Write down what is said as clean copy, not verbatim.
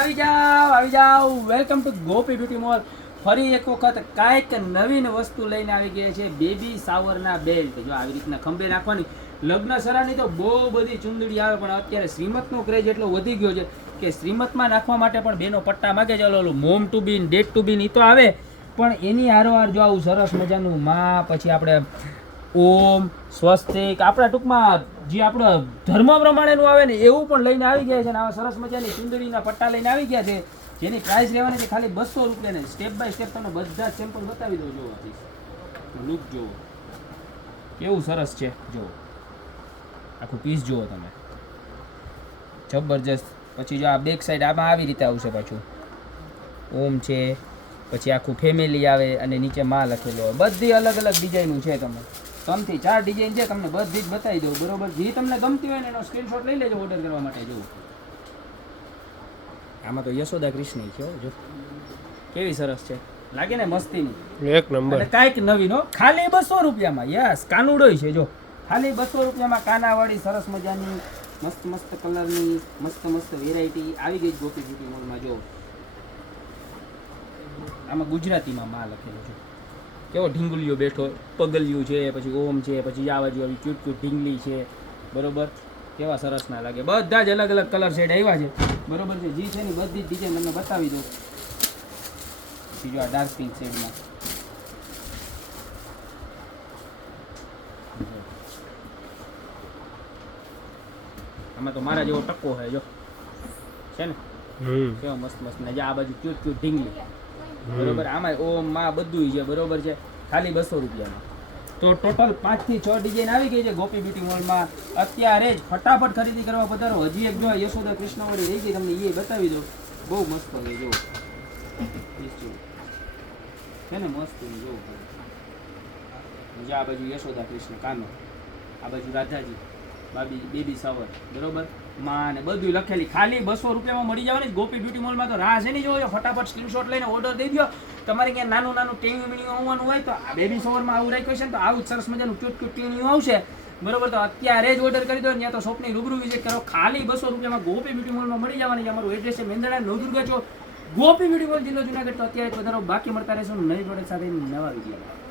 આવી જાઓ welcome to Gopi beauty mall. ફરી એક વખત કાંઈક નવીન વસ્તુ લઈને આવી ગયા છે. બેબી શાવરના બેલ્ટ. જો આવી રીતના ખંભે રાખવાની. લગ્ન સરાની તો બહુ બધી ચુંદડી આવે, પણ અત્યારે શ્રીમતનો ક્રેઝ એટલો વધી ગયો છે કે શ્રીમતમાં નાખવા માટે પણ બેનો પટ્ટા માગે. ચાલો ઓલું મોમ ટુ બીન ડેટ ટુ બીન એ તો આવે, પણ એની હારોહાર જો આવું સરસ મજાનું માં, પછી આપણે ઓમ સ્વસ્તિક, આપણા ટૂંકમાં જે આપણો ધર્મ પ્રમાણેનું આવે ને એવું પણ લઈને આવી ગયા છે. ને આવા સરસ મજાની ચુંદડીના પટ્ટા લઈને આવી ગયા છે, જેની પ્રાઇસ રહેવાની છે ખાલી 200 રૂપિયાને. સ્ટેપ બાય સ્ટેપ તમને બધા જ સેમ્પલ બતાવી દો. જોવો લુક જુઓ કેવું સરસ છે. જુઓ આખું પીસ જુઓ તમે, જબરજસ્ત. પછી જો આ બેક સાઈડ આમાં આવી રીતે આવશે. પાછું ઓમ છે, પછી આખું ફેમિલી આવે અને નીચે માં લખેલો હોય. બધી અલગ અલગ ડિઝાઇનનું છે. તમે 3 થી 4 ડિઝાઇન છે, તમને બધી જ બતાવી દઉં. બરોબર, જે તમને ગમતી હોય ને એનો સ્ક્રીનશોટ લઈ લેજો ઓર્ડર કરવા માટે. જુઓ આમાં તો યશોદા કૃષ્ણ છે. જો કેવી સરસ છે, લાગે ને મસ્તીની, એક નંબર. કાંઈક નવીન હો, ખાલી 200 રૂપિયામાં. યસ, કાનુડોય છે. જો ખાલી 200 રૂપિયામાં કાનાવાળી સરસ મજાની મસ્ત મસ્ત કલરની મસ્ત મસ્ત વેરાયટી આવી ગઈ ગોપી બ્યુટી મોલમાં. જો આમાં ગુજરાતીમાં માં લખેલું છે. કેવો ઢીંગલીઓ બેઠો, પગલિયું છે, પછી ઓમ છે, પછી આ બાજુ આવી ક્યુટ ક્યુટ ઢીંગલી છે. બરોબર, કેવા સરસ ના લાગે. બધા જ અલગ અલગ કલર શેડ આવ્યા છે. બરોબર છે, જે છે ને બધી જ ડિઝાઇન તમને બતાવી દો. પછી જો આ ડાર્ક પિંક શેડમાં આમાં તો મારા જેવો ટક્કો છે. જો છે ને કેવો મસ્ત મસ્ત ને. આ બાજુ ક્યુટ ક્યુટ ઢીંગલી. બરોબર, આમાં ઓમ માં બધું છે. બરોબર છે, ખાલી 200 રૂપિયામાં. તો ટોટલ 5 થી 6 ડિઝાઇન આવી ગઈ છે ગોપી બ્યુટી મોલમાં. અત્યારે જ ફટાફટ ખરીદી કરવા પધારો. હજી એક જો યશોદા કૃષ્ણવાળી રહી ગઈ, તમને એ બતાવી દો. બહુ મસ્ત છે. જો છે ને મસ્ત. જો આ બાજુ યશોદા કૃષ્ણ કાનો, આ બાજુ રાધાજી, બેબી શાવર. બરોબર, માં ને બધું લખેલી. ખાલી 200 રૂપિયામાં મળી જવાની ગોપી બ્યુટી મોલમાં. તો રાહ છે નહીં જોયો, ફટાફટ સ્ક્રીનશોટ લઈને ઓર્ડર દઈ દો. તમારે ક્યાં નાનું નાનું ટેણીયું મીણીયું આવવાનું હોય તો આ બેબી શાવરમાં આવું રાખ્યું છે ને, તો આવું જ સરસ મજાનું ક્યુટ ક્યુટ ટેણીયું આવશે. બરોબર, તો અત્યારે જ ઓર્ડર કરી દો. ત્યાં તો શોપની રૂબરૂ વિઝિટ કરો. ખાલી 200 રૂપિયામાં ગોપી બ્યુટી મોલમાં મળી જવાની છે. અમારું એડ્રેસ છે મેંદરડા નવદુર્ગા ચોક, ગોપી બ્યુટી મોલ, જિલ્લો જુનાગઢ. તો અત્યારે જ વધારો, બાકી મળતા રહેશું નવી પ્રોડક્ટ સાથે નવા વિડીયો.